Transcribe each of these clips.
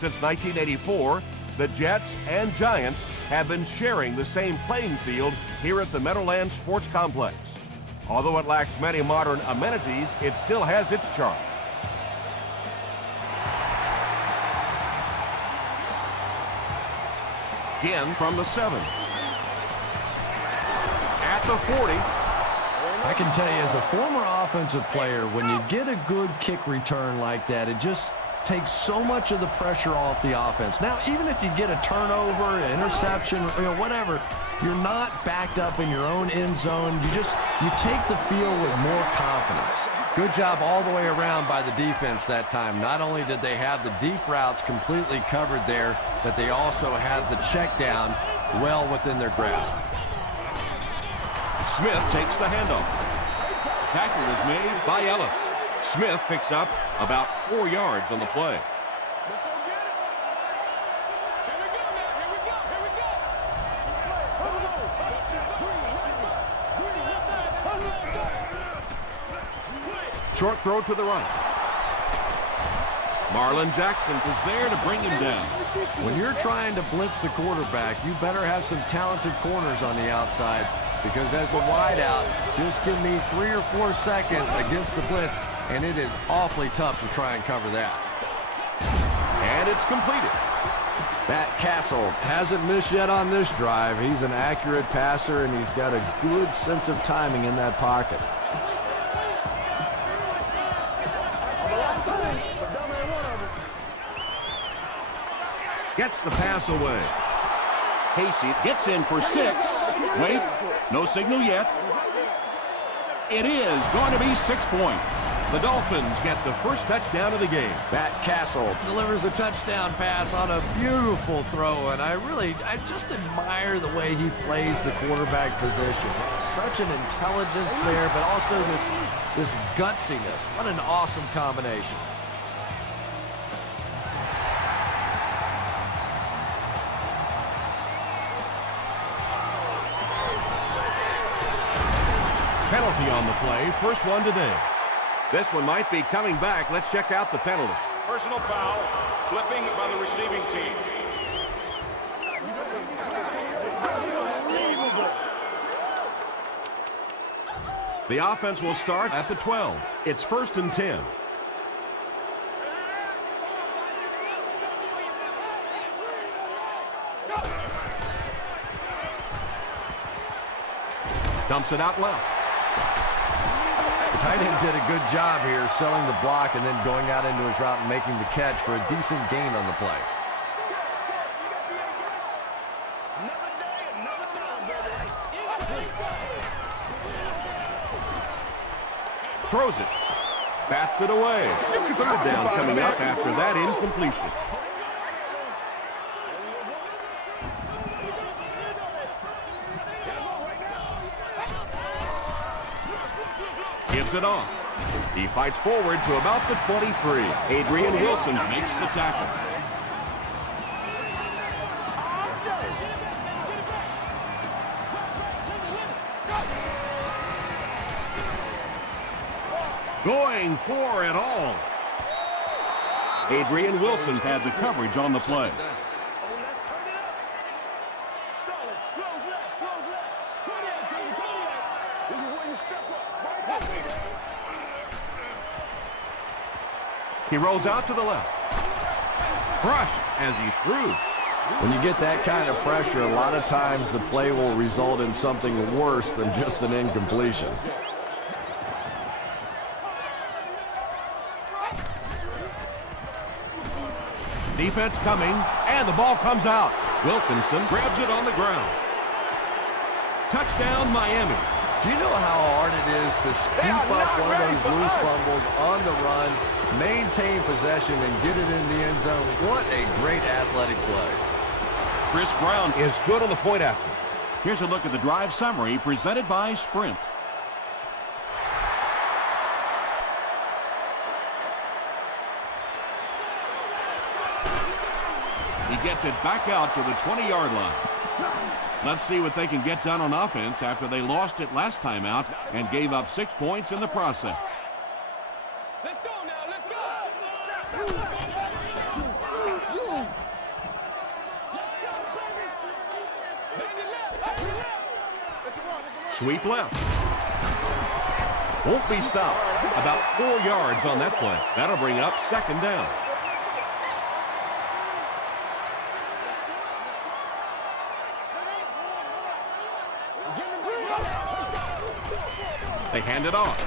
Since 1984, the Jets and Giants have been sharing the same playing field here at the Meadowlands Sports Complex. Although it lacks many modern amenities, it still has its charm. Again from the 7. At the 40. I can tell you, as a former offensive player, when you get a good kick return like that, it just takes so much of the pressure off the offense. Now, even if you get a turnover, an interception, whatever, you're not backed up in your own end zone. You take the field with more confidence. Good job all the way around by the defense that time. Not only did they have the deep routes completely covered there, but they also had the check down well within their grasp. Smith takes the handoff. Tackle is made by Ellis. Smith picks up about 4 yards on the play. Short throw to the right. Marlon Jackson is there to bring him down. When you're trying to blitz the quarterback, you better have some talented corners on the outside, because as a wideout, just give me 3 or 4 seconds against the blitz, and it is awfully tough to try and cover that. And it's completed. That Castle hasn't missed yet on this drive. He's an accurate passer, and he's got a good sense of timing in that pocket. Gets the pass away. Casey gets in for 6. Wait, no signal yet. It is going to be 6 points. The Dolphins get the first touchdown of the game. Matt Castle delivers a touchdown pass on a beautiful throw, and I just admire the way he plays the quarterback position. Such an intelligence there, but also this gutsiness. What an awesome combination. Penalty on the play, first one today. This one might be coming back. Let's check out the penalty. Personal foul, flipping by the receiving team. The offense will start at the 12. It's 1st and 10. Dumps it out left. The tight end did a good job here selling the block and then going out into his route and making the catch for a decent gain on the play. Throws it. Bats it away. 3rd down coming up after that incompletion. Gives it off. He fights forward to about the 23. Adrian Wilson makes the tackle. Going for it all. Adrian Wilson had the coverage on the play. He rolls out to the left. Crushed as he threw. When you get that kind of pressure, a lot of times the play will result in something worse than just an incompletion. Defense coming, and the ball comes out. Wilkinson grabs it on the ground. Touchdown, Miami. Do you know how hard it is to scoop up one of those loose fumbles on the run, maintain possession, and get it in the end zone? What a great athletic play. Chris Brown is good on the point after. Here's a look at the drive summary presented by Sprint. He gets it back out to the 20-yard line. Let's see what they can get done on offense after they lost it last time out and gave up 6 points in the process. Let's go now, let's go! Sweep left. Won't be stopped. About 4 yards on that play. That'll bring up second down. They hand it off.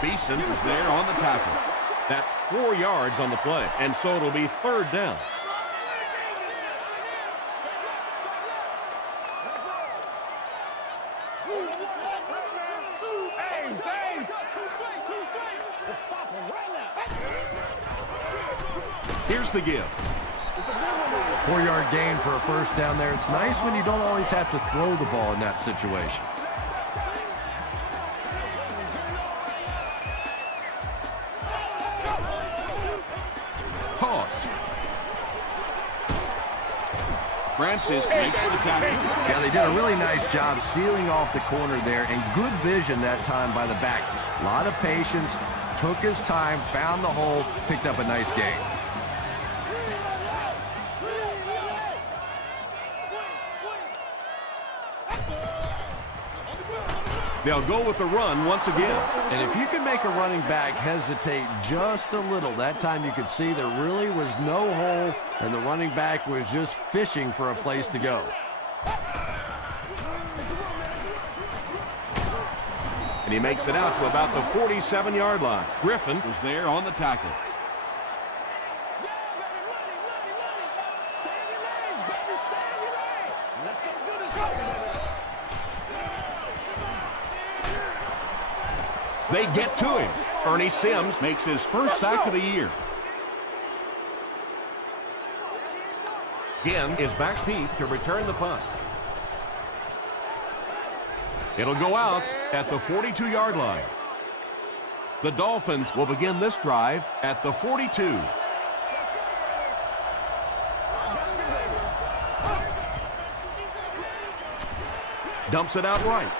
Beeson is there on the tackle. That's 4 yards on the play, and so it'll be third down. Here's the give. 4-yard gain for a first down there. It's nice when you don't always have to throw the ball in that situation. Francis makes the tackle. Yeah, they did a really nice job sealing off the corner there, and good vision that time by the back. A lot of patience, took his time, found the hole, picked up a nice gain. They'll go with the run once again. And if you can make a running back hesitate just a little, that time you could see there really was no hole, and the running back was just fishing for a place to go. And he makes it out to about the 47-yard line. Griffin was there on the tackle. They get to him. Ernie Sims makes his first sack of the year. Ginn is back deep to return the punt. It'll go out at the 42-yard line. The Dolphins will begin this drive at the 42. Dumps it out right.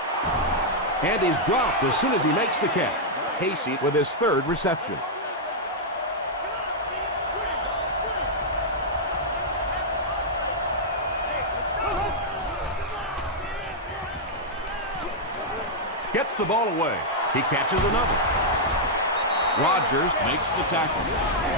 And he's dropped as soon as he makes the catch. Casey with his third reception. Gets the ball away. He catches another. Rodgers makes the tackle.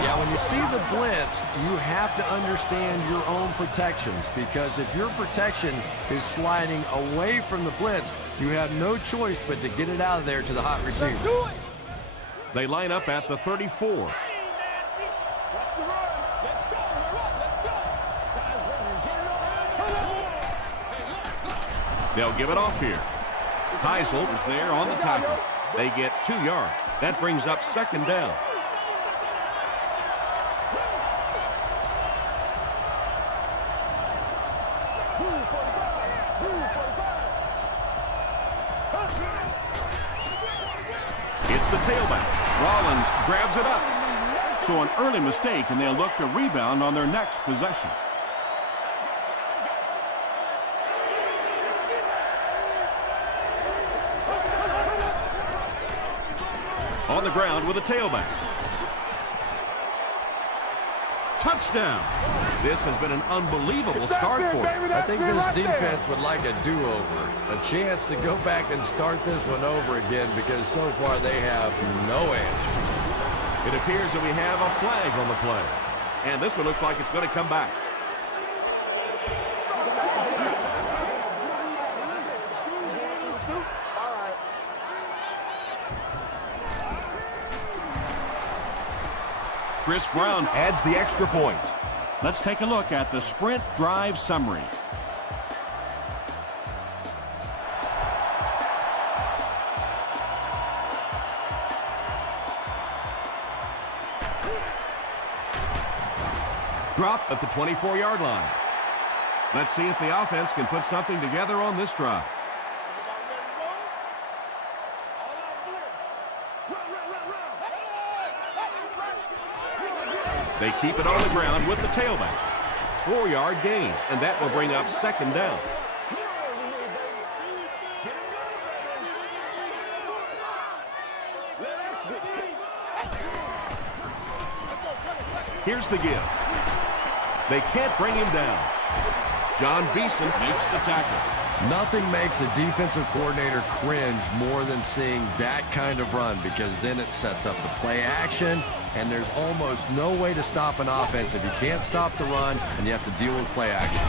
Yeah, when you see the blitz, you have to understand your own protections, because if your protection is sliding away from the blitz, you have no choice but to get it out of there to the hot receiver. They line up at the 34. They'll give it off here. Heisel is there on the tackle. They get 2 yards. That brings up second down. It's the tailback. Rollins grabs it up. So an early mistake, and they'll look to rebound on their next possession. On the ground with a tailback. Touchdown. This has been an unbelievable start for them. I think this defense would like a do-over, a chance to go back and start this one over again, because so far they have no answer. It appears that we have a flag on the play. And this one looks like it's going to come back. Chris Brown adds the extra point. Let's take a look at the sprint drive summary. Dropped at the 24-yard line. Let's see if the offense can put something together on this drive. They keep it on the ground with the tailback. 4-yard gain, and that will bring up second down. Here's the give. They can't bring him down. John Beeson makes the tackle. Nothing makes a defensive coordinator cringe more than seeing that kind of run, because then it sets up the play action, and there's almost no way to stop an offense if you can't stop the run and you have to deal with play action.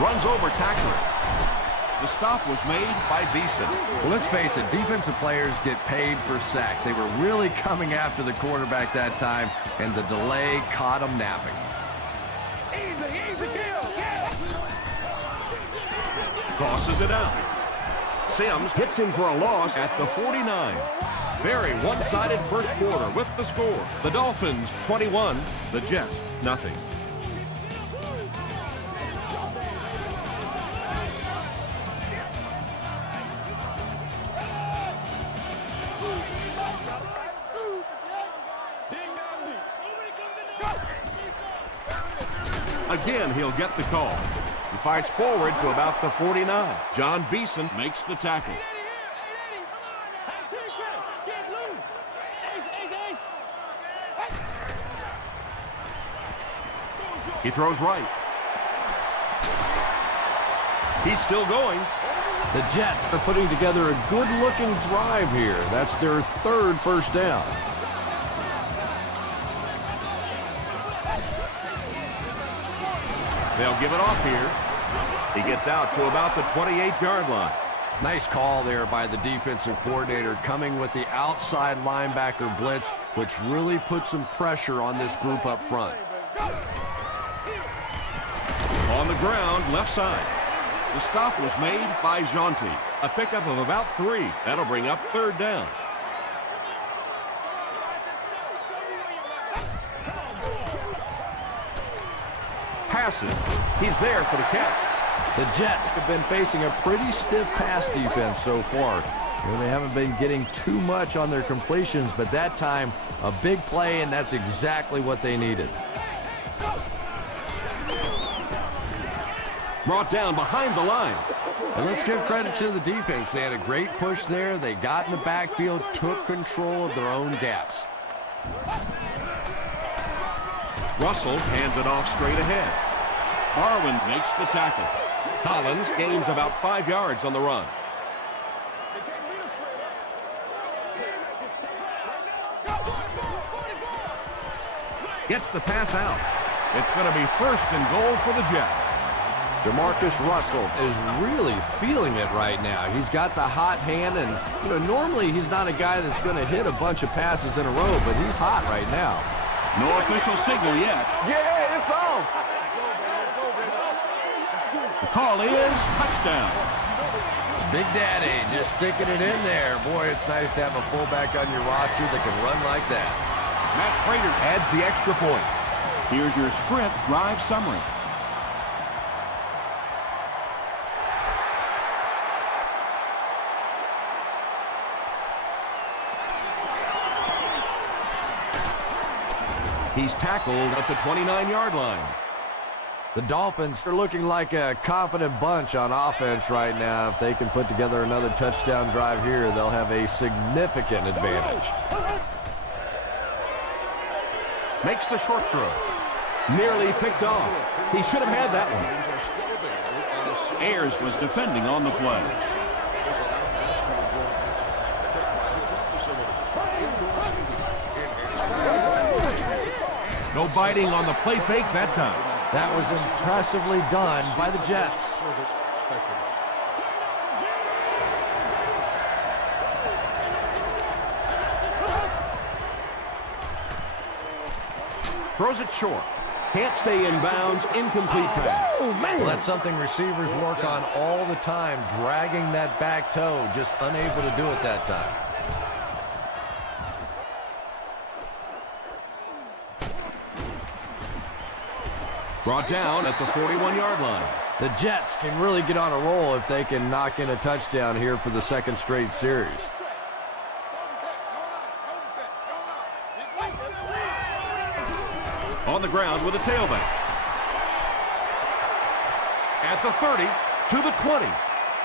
Runs over tackler. The stop was made by Beeson. Well, let's face it, defensive players get paid for sacks. They were really coming after the quarterback that time, and the delay caught them napping. Crosses it out. Sims hits him for a loss at the 49. Very one-sided first quarter with the score. The Dolphins 21, the Jets nothing. Again, he'll get the call. He fights forward to about the 49. John Beeson makes the tackle. He throws right. He's still going. The Jets are putting together a good-looking drive here. That's their third first down. They'll give it off here. He gets out to about the 28-yard line. Nice call there by the defensive coordinator, coming with the outside linebacker blitz, which really put some pressure on this group up front. On the ground, left side. The stop was made by Jonty. A pickup of about 3. That'll bring up third down. Passes. He's there for the catch. The Jets have been facing a pretty stiff pass defense so far. They haven't been getting too much on their completions, but that time, a big play, and that's exactly what they needed. Brought down behind the line. And let's give credit to the defense. They had a great push there. They got in the backfield, took control of their own gaps. Russell hands it off straight ahead. Barwin makes the tackle. Collins gains about 5 yards on the run. Gets the pass out. It's going to be first and goal for the Jets. Jamarcus Russell is really feeling it right now. He's got the hot hand, and normally he's not a guy that's going to hit a bunch of passes in a row, but he's hot right now. No official signal yet. Yeah, it's on. The call is touchdown. Big Daddy just sticking it in there. Boy, it's nice to have a fullback on your roster that can run like that. Matt Prater adds the extra point. Here's your sprint drive summary. He's tackled at the 29-yard line. The Dolphins are looking like a confident bunch on offense right now. If they can put together another touchdown drive here, they'll have a significant advantage. Makes the short throw. Nearly picked off. He should have had that one. Ayers was defending on the play. No biting on the play fake that time. That was impressively done by the Jets. Throws it short. Can't stay in bounds. Incomplete pass. Oh, man. Well, that's something receivers work on all the time, dragging that back toe, just unable to do it that time. Brought down at the 41-yard line. The Jets can really get on a roll if they can knock in a touchdown here for the second straight series. On the ground with a tailback. At the 30, to the 20,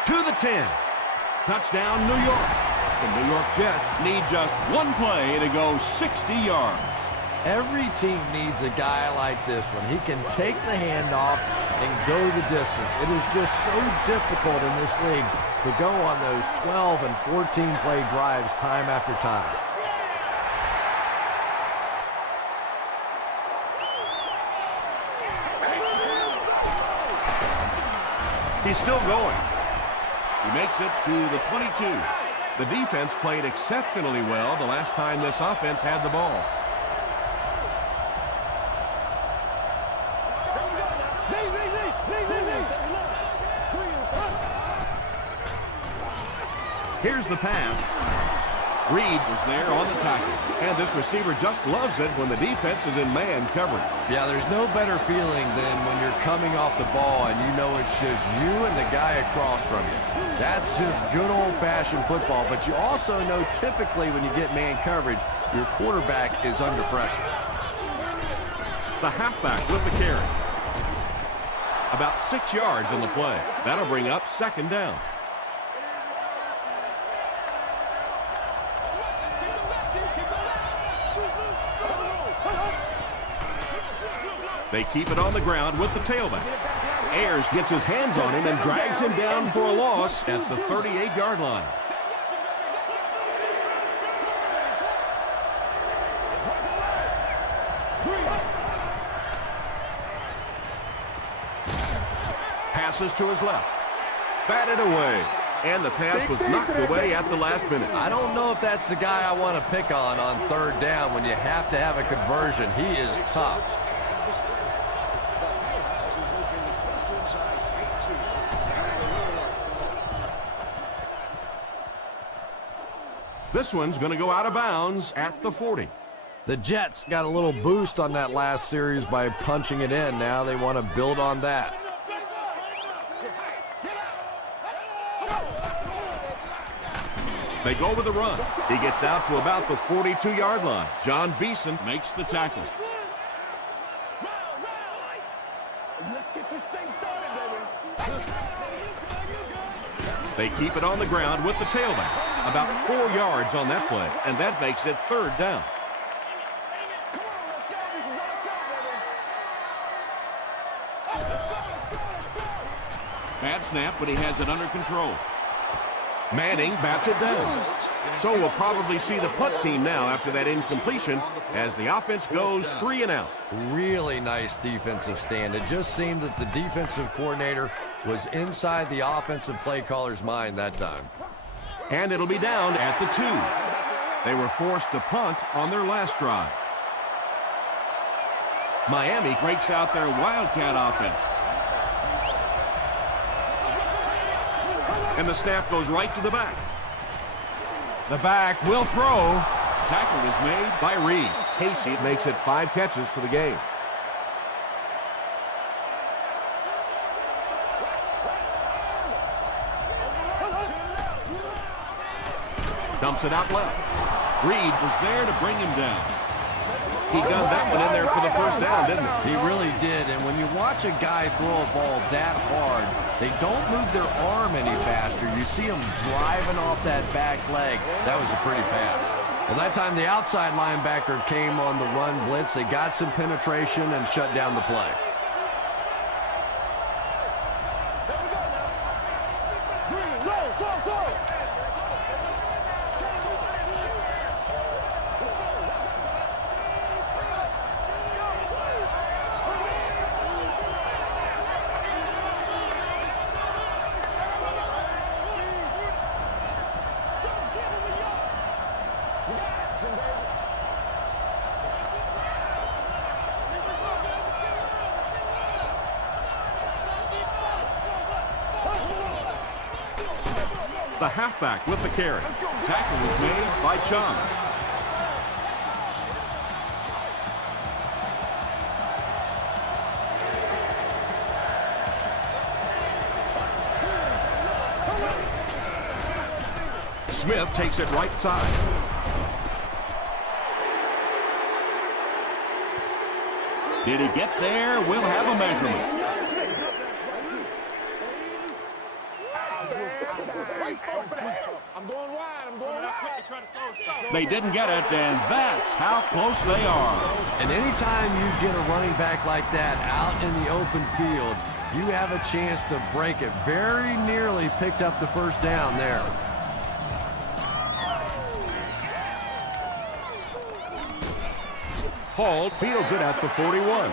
to the 10. Touchdown, New York. The New York Jets need just one play to go 60 yards. Every team needs a guy like this one. He can take the handoff and go the distance. It is just so difficult in this league to go on those 12 and 14-play drives time after time. He's still going. He makes it to the 22. The defense played exceptionally well the last time this offense had the ball. Here's the pass. Reed was there on the tackle. And this receiver just loves it when the defense is in man coverage. Yeah, there's no better feeling than when you're coming off the ball and you know it's just you and the guy across from you. That's just good old-fashioned football. But you also know typically when you get man coverage, your quarterback is under pressure. The halfback with the carry. About 6 yards on the play. That'll bring up second down. They keep it on the ground with the tailback. Ayers gets his hands on him and drags him down for a loss at the 38-yard line. Passes to his left. Batted away. And the pass was knocked away at the last minute. I don't know if that's the guy I want to pick on third down when you have to have a conversion. He is tough. This one's going to go out of bounds at the 40. The Jets got a little boost on that last series by punching it in. Now they want to build on that. They go with the run. He gets out to about the 42-yard line. John Beeson makes the tackle. Let's get this thing started, baby. They keep it on the ground with the tailback. About 4 yards on that play, and that makes it third down. Come on, let's go. This is our show, baby. Bad snap, but he has it under control. Manning bats it down. So we'll probably see the punt team now after that incompletion as the offense goes 3 and out. Really nice defensive stand. It just seemed that the defensive coordinator was inside the offensive play caller's mind that time. And it'll be down at the 2. They were forced to punt on their last drive. Miami breaks out their Wildcat offense. And the snap goes right to the back. The back will throw. Tackle is made by Reed. Casey makes it 5 catches for the game. Dumps it out left. Reed was there to bring him down. He gunned that one in there for the first down, didn't he? He really did, and when you watch a guy throw a ball that hard, they don't move their arm any faster. You see them driving off that back leg. That was a pretty pass. Well, that time the outside linebacker came on the run blitz. They got some penetration and shut down the play. The halfback with the carry. Tackle was made by Chung. Smith takes it right side. Did he get there? We'll have a measurement. I'm going wide. I'm going wide. They didn't get it, and that's how close they are. And anytime you get a running back like that out in the open field, you have a chance to break it. Very nearly picked up the first down there. Hall fields it at the 41.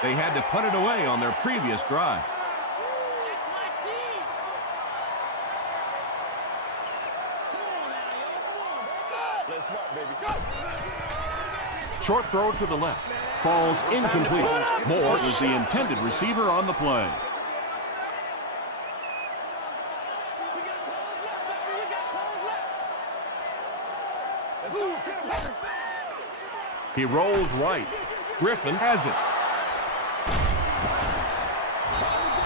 They had to put it away on their previous drive. Let's work, baby. Go. Short throw to the left. Falls incomplete. Moore was the intended receiver on the play. He rolls right. Griffin has it.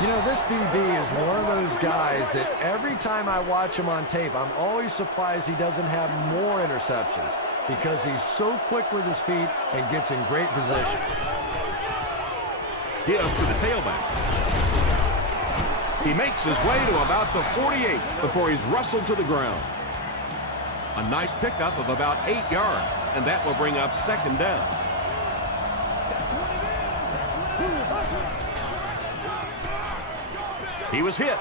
You know, this DB is one of those guys that every time I watch him on tape, I'm always surprised he doesn't have more interceptions because he's so quick with his feet and gets in great position. Give to the tailback. He makes his way to about the 48 before he's wrestled to the ground. A nice pickup of about 8 yards, and that will bring up second down. He was hit.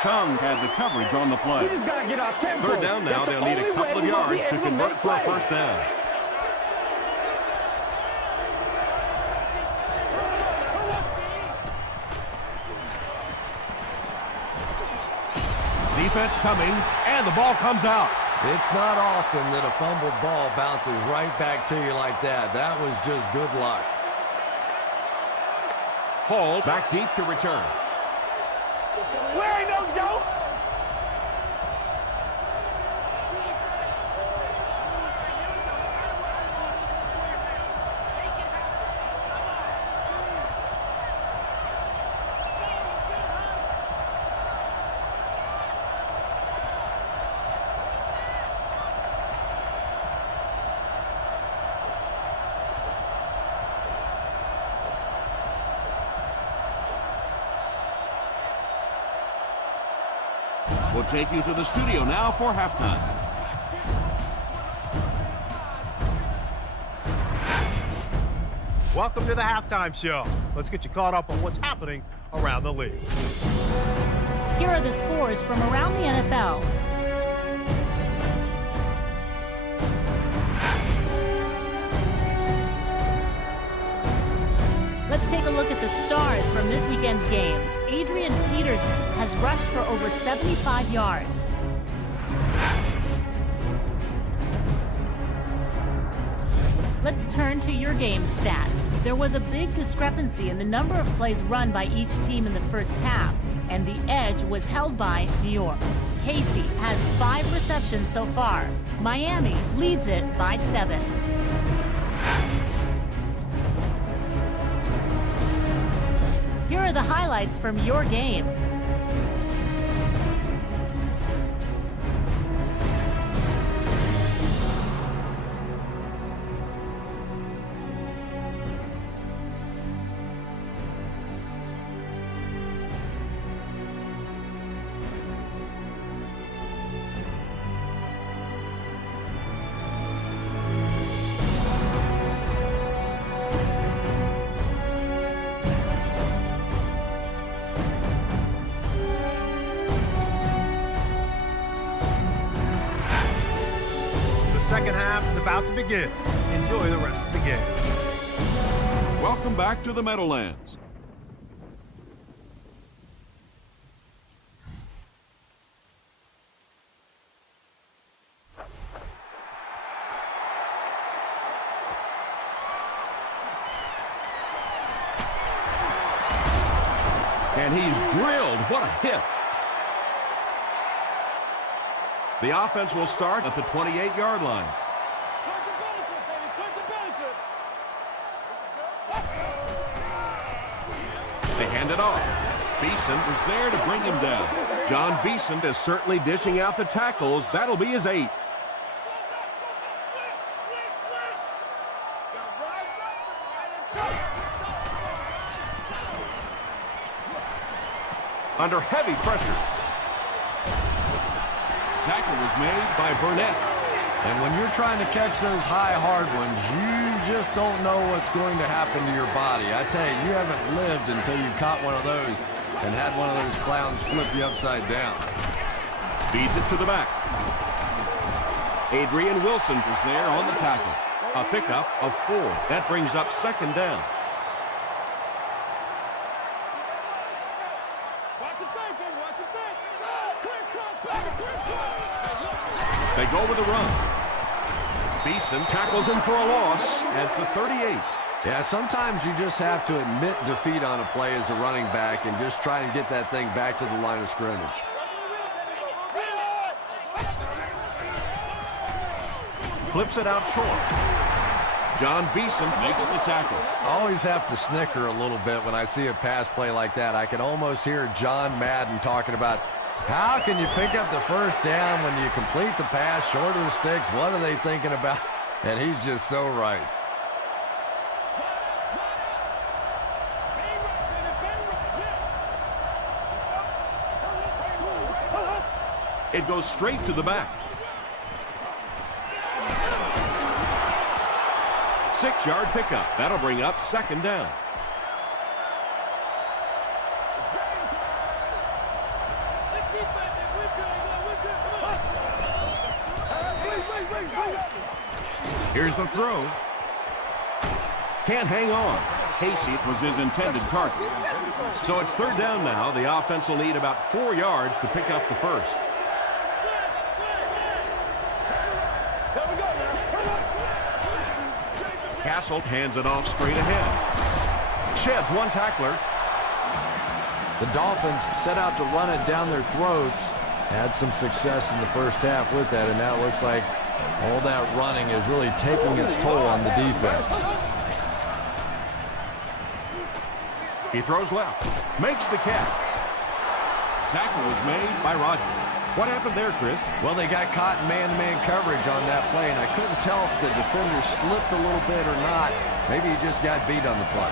Chung had the coverage on the play. We just gotta get off tempo. Third down now. They'll need a couple of yards to convert for a first down. Defense coming, and the ball comes out. It's not often that a fumbled ball bounces right back to you like that. That was just good luck. Hall back deep to return. Where ain't no joke? We'll take you to the studio now for halftime. Welcome to the halftime show. Let's get you caught up on what's happening around the league. Here are the scores from around the NFL. Let's take a look at the stars from this weekend's games. Adrian Peterson has rushed for over 75 yards. Let's turn to your game stats. There was a big discrepancy in the number of plays run by each team in the first half, and the edge was held by New York. Casey has 5 receptions so far. Miami leads it by 7. Here are the highlights from your game. Second half is about to begin. Enjoy the rest of the game. Welcome back to the Meadowlands. And he's drilled. What a hit. The offense will start at the 28-yard line. They hand it off. Beeson was there to bring him down. John Beeson is certainly dishing out the tackles. That'll be his 8th. Under heavy pressure. tackle was made by Burnett. And when you're trying to catch those high, hard ones, you just don't know what's going to happen to your body. I tell you, you haven't lived until you caught one of those and had one of those clowns flip you upside down. Feeds it to the back. Adrian Wilson is there on the tackle. A pickup of 4. That brings up second down. They go with a run. Beeson tackles him for a loss at the 38. Yeah, sometimes you just have to admit defeat on a play as a running back and just try and get that thing back to the line of scrimmage. Flips it out short. John Beeson makes the tackle. I always have to snicker a little bit when I see a pass play like that. I can almost hear John Madden talking about how can you pick up the first down when you complete the pass short of the sticks? What are they thinking about? And he's just so right. It goes straight to the back. 6-yard pickup. That'll bring up second down. Here's the throw. Can't hang on. Casey was his intended target. So it's third down now. The offense will need about 4 yards to pick up the first. Castle hands it off straight ahead. Sheds one tackler. The Dolphins set out to run it down their throats. Had some success in the first half with that, and now it looks like all that running is really taking its toll on the defense. He throws left. Makes the catch. Tackle was made by Rogers. What happened there, Chris? Well, they got caught in man-to-man coverage on that play, and I couldn't tell if the defender slipped a little bit or not. Maybe he just got beat on the play.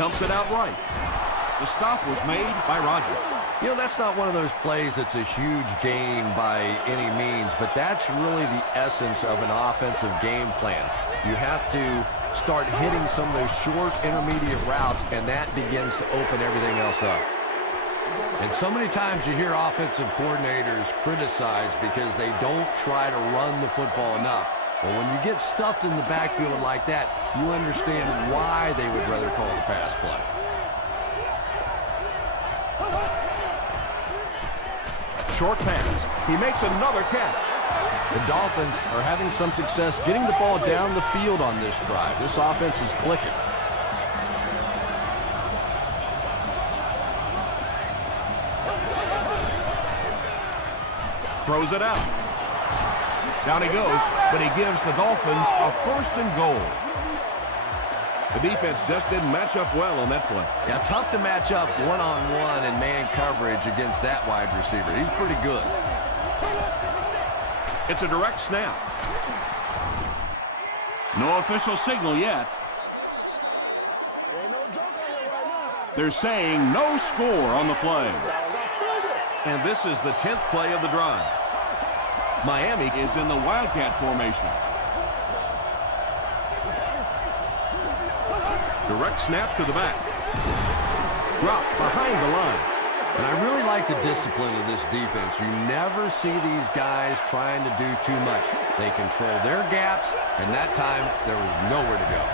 Dumps it out right. The stop was made by Rogers. You know, that's not one of those plays that's a huge gain by any means, but that's really the essence of an offensive game plan. You have to start hitting some of those short intermediate routes, and that begins to open everything else up. And so many times you hear offensive coordinators criticized because they don't try to run the football enough. Well, when you get stuffed in the backfield like that, you understand why they would rather call the pass play. Short pass. He makes another catch. The Dolphins are having some success getting the ball down the field on this drive. This offense is clicking. Throws it out. Down he goes, but he gives the Dolphins a 1st and goal. The defense just didn't match up well on that play. Yeah, tough to match up one-on-one in man coverage against that wide receiver. He's pretty good. It's a direct snap. No official signal yet. They're saying no score on the play. And this is the 10th play of the drive. Miami is in the Wildcat formation. Direct snap to the back. Drop behind the line. And I really like the discipline of this defense. You never see these guys trying to do too much. They control their gaps, and that time there was nowhere to go.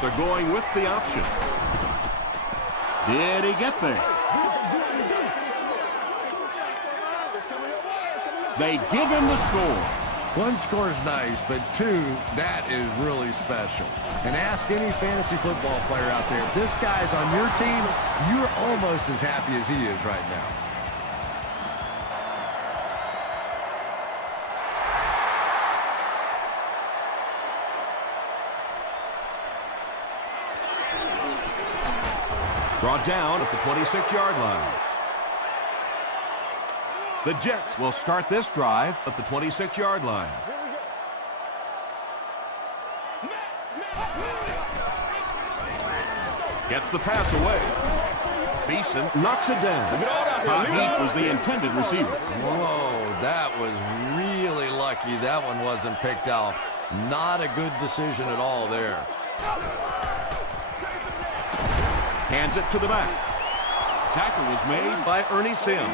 They're going with the option. Did he get there? They give him the score. One score is nice, but two, that is really special. And ask any fantasy football player out there, if this guy's on your team, you're almost as happy as he is right now. Brought down at the 26-yard line. The Jets will start this drive at the 26-yard line. Gets the pass away. Beeson knocks it down. Todd Heap was the intended receiver. Whoa, that was really lucky that one wasn't picked off. Not a good decision at all there. Hands it to the back. Tackle was made by Ernie Sims.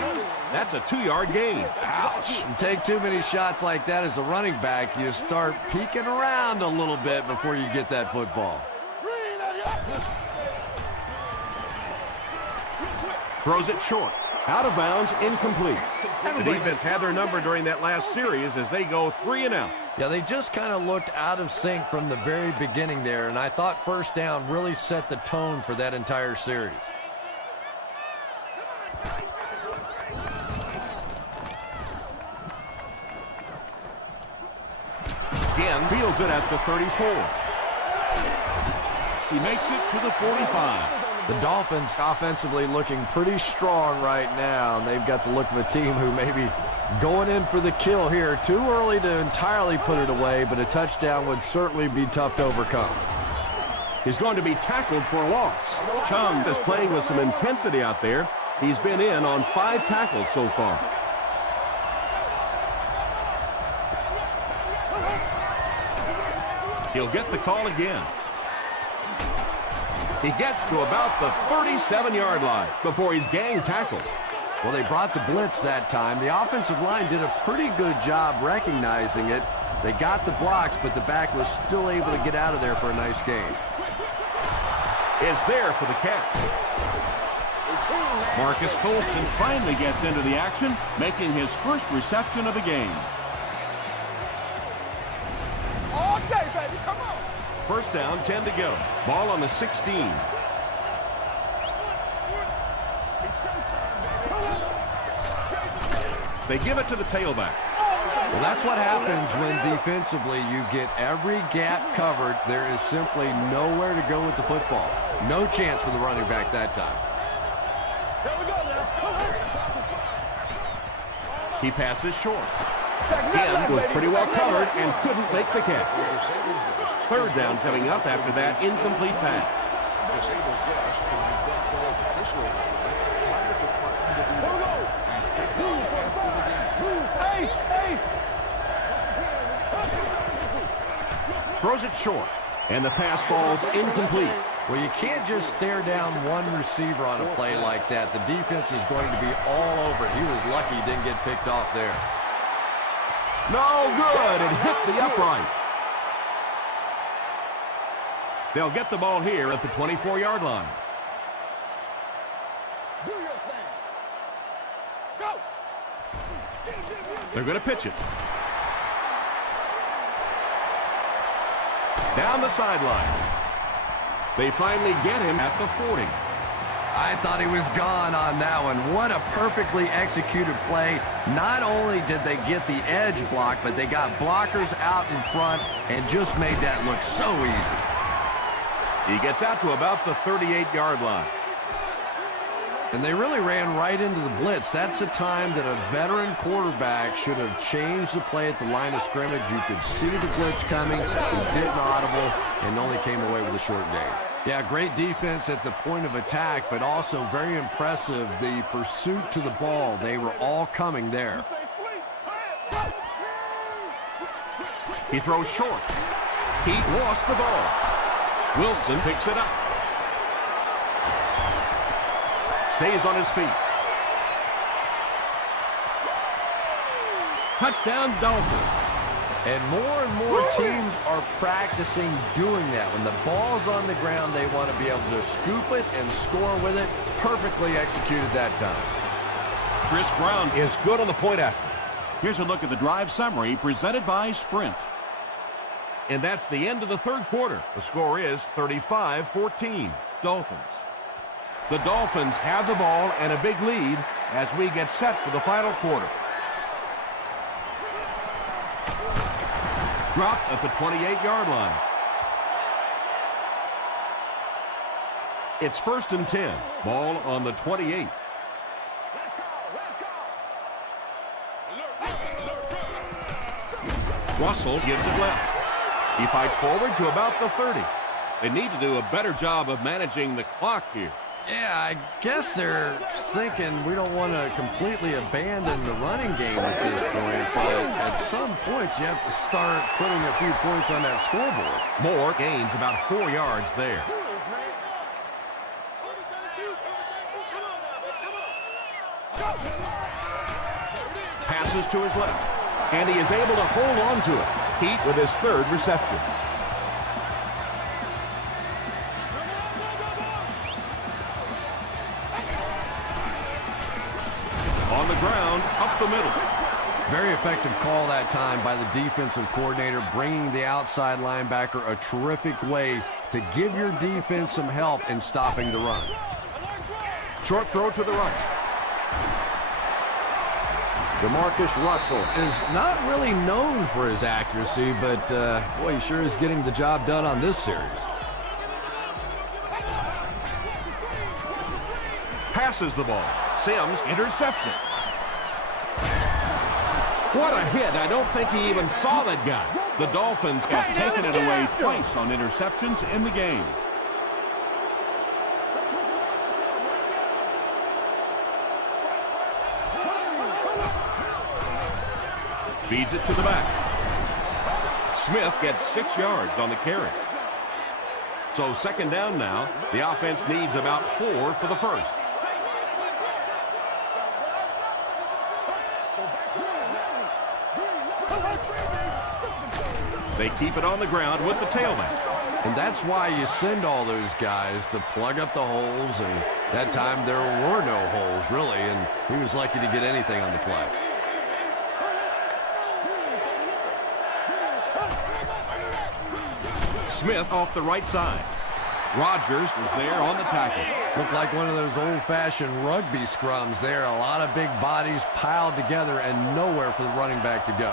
That's a 2-yard gain. Ouch. You take too many shots like that as a running back, you start peeking around a little bit before you get that football. Throws it short. Out of bounds, incomplete. The defense had their number during that last series as they go 3 and out. Yeah, they just kind of looked out of sync from the very beginning there, and I thought first down really set the tone for that entire series. Again, fields it at the 34. He makes it to the 45. The Dolphins offensively looking pretty strong right now, and they've got the look of a team who may be going in for the kill here. Too early to entirely put it away, but a touchdown would certainly be tough to overcome. He's going to be tackled for a loss. Chung is playing with some intensity out there. He's been in on 5 tackles so far. He'll get the call again. He gets to about the 37-yard line before he's gang tackled. Well, they brought the blitz that time. The offensive line did a pretty good job recognizing it. They got the blocks, but the back was still able to get out of there for a nice gain. Is there for the catch. Marcus Colston finally gets into the action, making his first reception of the game. All day, baby, come on. First down, 10 to go. Ball on the 16. It's showtime, baby. They give it to the tailback. Well, that's what happens when defensively you get every gap covered. There is simply nowhere to go with the football. No chance for the running back that time. Here we go, Les. He passes short. Again, was pretty well covered and couldn't make the catch. Third down coming up after that incomplete pass. Throws it short, and the pass falls incomplete. Well, you can't just stare down one receiver on a play like that. The defense is going to be all over it. He was lucky he didn't get picked off there. No good. It hit the upright. They'll get the ball here at the 24-yard line. Do your thing. Go. They're going to pitch it. Down the sideline. They finally get him at the 40. I thought he was gone on that one. What a perfectly executed play. Not only did they get the edge block, but they got blockers out in front and just made that look so easy. He gets out to about the 38-yard line. And they really ran right into the blitz. That's a time that a veteran quarterback should have changed the play at the line of scrimmage. You could see the blitz coming. He didn't audible and only came away with a short gain. Yeah, great defense at the point of attack, but also very impressive the pursuit to the ball. They were all coming there. He throws short. He lost the ball. Wilson picks it up. Stays on his feet. Touchdown, Dolphins. And more teams are practicing doing that. When the ball's on the ground, they want to be able to scoop it and score with it. Perfectly executed that time. Chris Brown is good on the point after. Here's a look at the drive summary presented by Sprint. And that's the end of the third quarter. The score is 35-14, Dolphins. The Dolphins have the ball and a big lead as we get set for the final quarter. Dropped at the 28-yard line. It's 1st and 10. Ball on the 28. Let's go. Let's go. Russell gives it left. He fights forward to about the 30. They need to do a better job of managing the clock here. Yeah, I guess they're thinking we don't want to completely abandon the running game at this point, but at some point you have to start putting a few points on that scoreboard. Moore gains about 4 yards there. Passes to his left, and he is able to hold on to it. Heat with his third reception. On the ground, up the middle. Very effective call that time by the defensive coordinator, bringing the outside linebacker a terrific way to give your defense some help in stopping the run. Short throw to the right. Jamarcus Russell is not really known for his accuracy, but boy, he sure is getting the job done on this series. Passes the ball. Sims, interception. What a hit. I don't think he even saw that guy. The Dolphins have taken it away twice on interceptions in the game. Feeds it to the back. Smith gets 6 yards on the carry. So second down now. The offense needs about 4 for the first. They keep it on the ground with the tailback. And that's why you send all those guys to plug up the holes, and that time there were no holes, really, and he was lucky to get anything on the play. Smith off the right side. Rodgers was there on the tackle. Looked like one of those old-fashioned rugby scrums there. A lot of big bodies piled together and nowhere for the running back to go.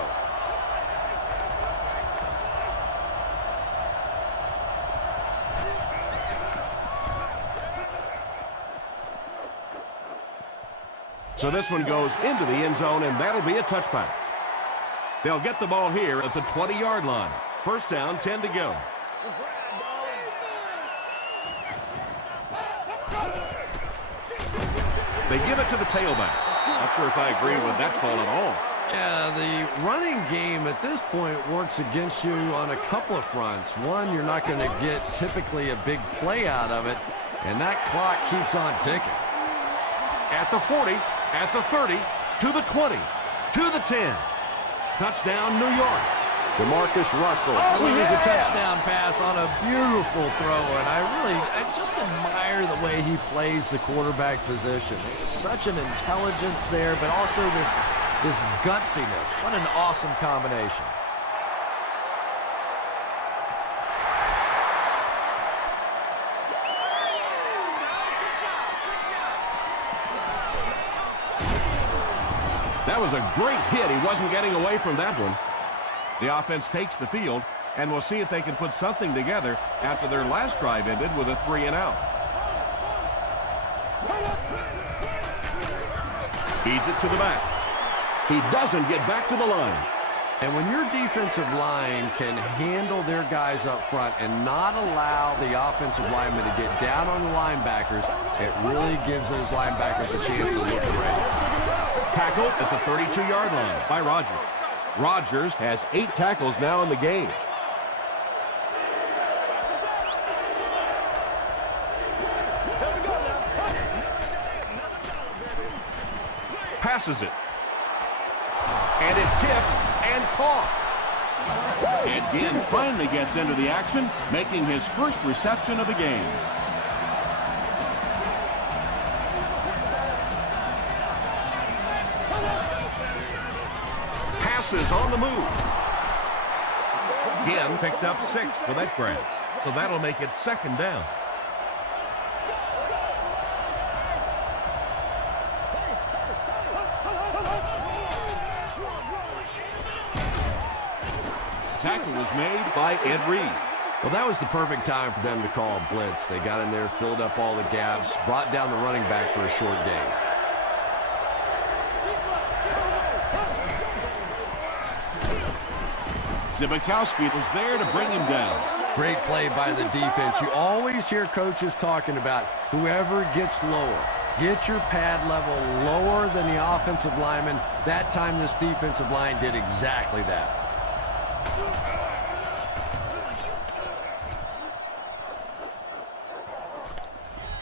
So this one goes into the end zone, and that'll be a touchback. They'll get the ball here at the 20-yard line. First down, 10 to go. They give it to the tailback. Not sure if I agree with that call at all. Yeah, the running game at this point works against you on a couple of fronts. One, you're not going to get typically a big play out of it, and that clock keeps on ticking. At the 40, at the 30, to the 20, to the 10. Touchdown, New York. Jamarcus Russell delivers a touchdown pass on a beautiful throw, and I just admire the way he plays the quarterback position. There's such an intelligence there, but also this gutsiness. What an awesome combination. That was a great hit. He wasn't getting away from that one. The offense takes the field, and we'll see if they can put something together after their last drive ended with a 3-and-out. Feeds it to the back. He doesn't get back to the line. And when your defensive line can handle their guys up front and not allow the offensive linemen to get down on the linebackers, it really gives those linebackers a chance to look great. Tackle at the 32-yard line by Rodgers. Rodgers has 8 tackles now in the game. Passes it. And it's tipped and caught. And Ginn finally gets into the action, making his first reception of the game. Passes on the move. Ginn picked up 6 for that grab. So that'll make it second down. Tackle was made by Ed Reed. Well, that was the perfect time for them to call a blitz. They got in there, filled up all the gaps, brought down the running back for a short gain. Zibikowski was there to bring him down. Great play by the defense. You always hear coaches talking about whoever gets lower. Get your pad level lower than the offensive lineman. That time this defensive line did exactly that.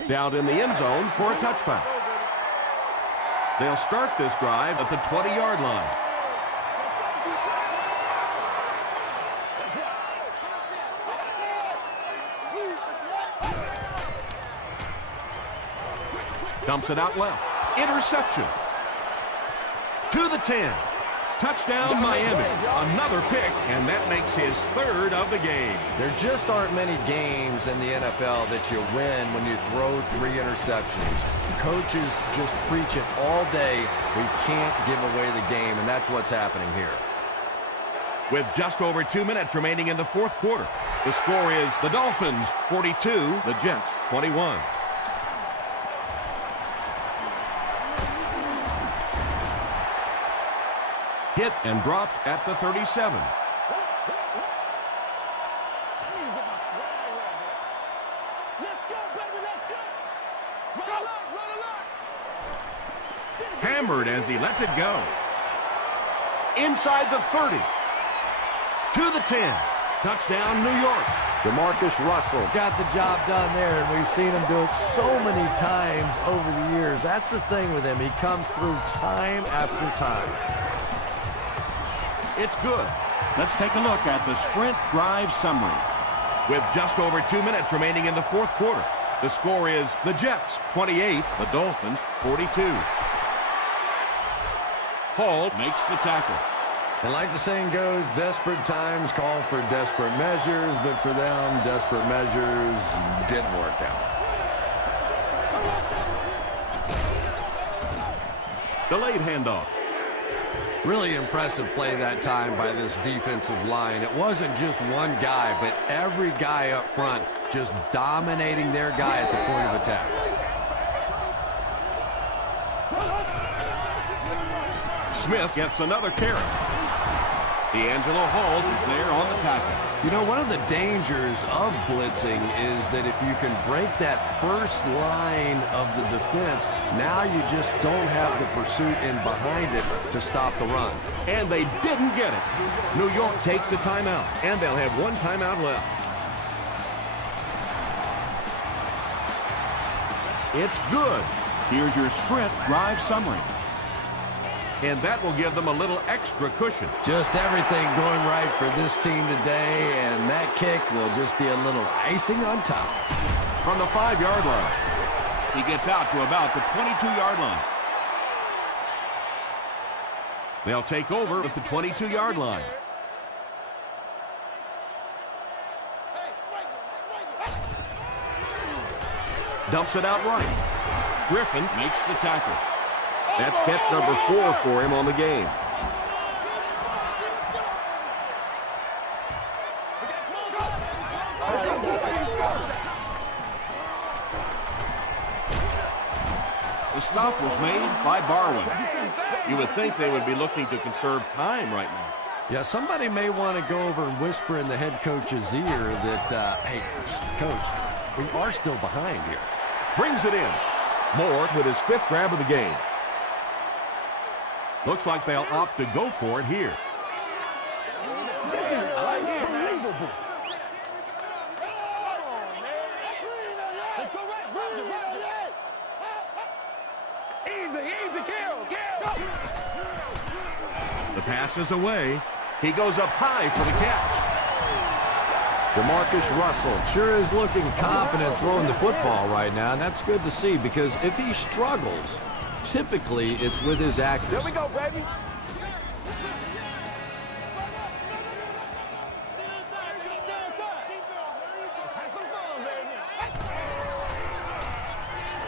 Down in the end zone for a touchback. They'll start this drive at the 20-yard line. Dumps it out left. Interception. To the 10. Touchdown, Miami. Another pick, and that makes his third of the game. There just aren't many games in the NFL that you win when you throw 3 interceptions. Coaches just preach it all day. We can't give away the game, and that's what's happening here. With just over 2 minutes remaining in the fourth quarter, the score is the Dolphins 42, the Jets 21. Hit and dropped at the 37. I need to get my swag right here. Let's go, baby, let's go. Run a lot, run a lot. Hammered as he lets it go. Inside the 30. To the 10. Touchdown, New York. Jamarcus Russell got the job done there, and we've seen him do it so many times over the years. That's the thing with him. He comes through time after time. It's good. Let's take a look at the sprint drive summary. With just over 2 minutes remaining in the fourth quarter, the score is the Jets 28, the Dolphins 42. Hall makes the tackle. And like the saying goes, desperate times call for desperate measures, but for them, desperate measures didn't work out. Delayed handoff. Really impressive play that time by this defensive line. It wasn't just one guy, but every guy up front just dominating their guy at the point of attack. Smith gets another carry. D'Angelo Hall is there on the tackle. You know, one of the dangers of blitzing is that if you can break that first line of the defense, now you just don't have the pursuit in behind it to stop the run. And they didn't get it. New York takes a timeout, and they'll have one timeout left. It's good. Here's your sprint drive summary. And that will give them a little extra cushion. Just everything going right for this team today, and that kick will just be a little icing on top. From the 5-yard line, he gets out to about the 22-yard line. They'll take over at the 22-yard line. Dumps it out right. Griffin makes the tackle. That's catch number 4 for him on the game. The stop was made by Barwin. You would think they would be looking to conserve time right now. Yeah, somebody may want to go over and whisper in the head coach's ear that, hey, coach, we are still behind here. Brings it in. Moore with his 5th grab of the game. Looks like they'll opt to go for it here. The pass is away. He goes up high for the catch. Jamarcus Russell sure is looking confident throwing the football right now, and that's good to see because if he struggles, typically it's with his accuracy. There we go, baby. Let's have some fun, baby.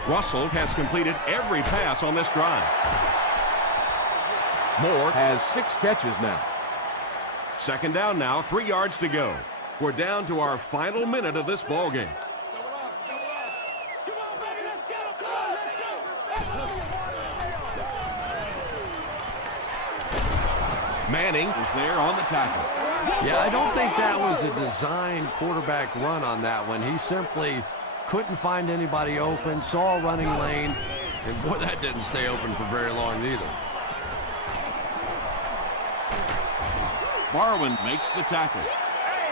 Russell has completed every pass on this drive. Moore has 6 catches now. 2nd down now, 3 yards to go. We're down to our final minute of this ball game. Manning was there on the tackle. Yeah, I don't think that was a designed quarterback run on that one. He simply couldn't find anybody open, saw a running lane, and boy, that didn't stay open for very long either. Barwin makes the tackle.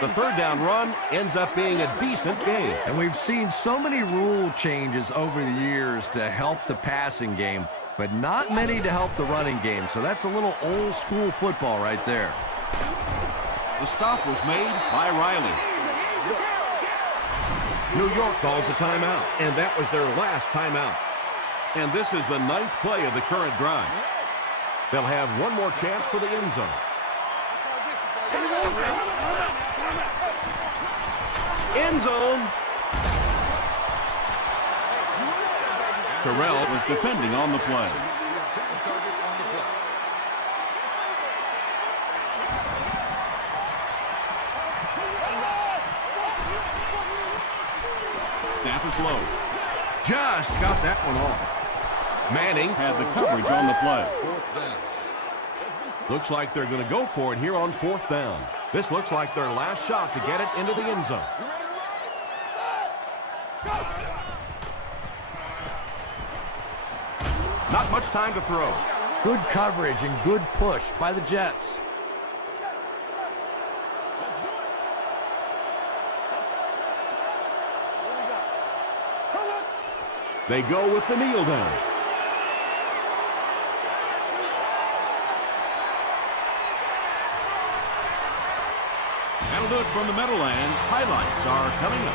The third down run ends up being a decent game. And we've seen so many rule changes over the years to help the passing game, but not many to help the running game. So that's a little old school football right there. The stop was made by Riley. New York calls a timeout, and that was their last timeout. And this is the 9th play of the current drive. They'll have one more chance for the end zone. End zone. Terrell was defending on the play. Snap is low. Just got that one off. Manning had the coverage on the play. Looks like they're going to go for it here on 4th down. This looks like their last shot to get it into the end zone. Not much time to throw. Good coverage and good push by the Jets. They go with the kneel down. That'll do it from the Meadowlands. Highlights are coming up.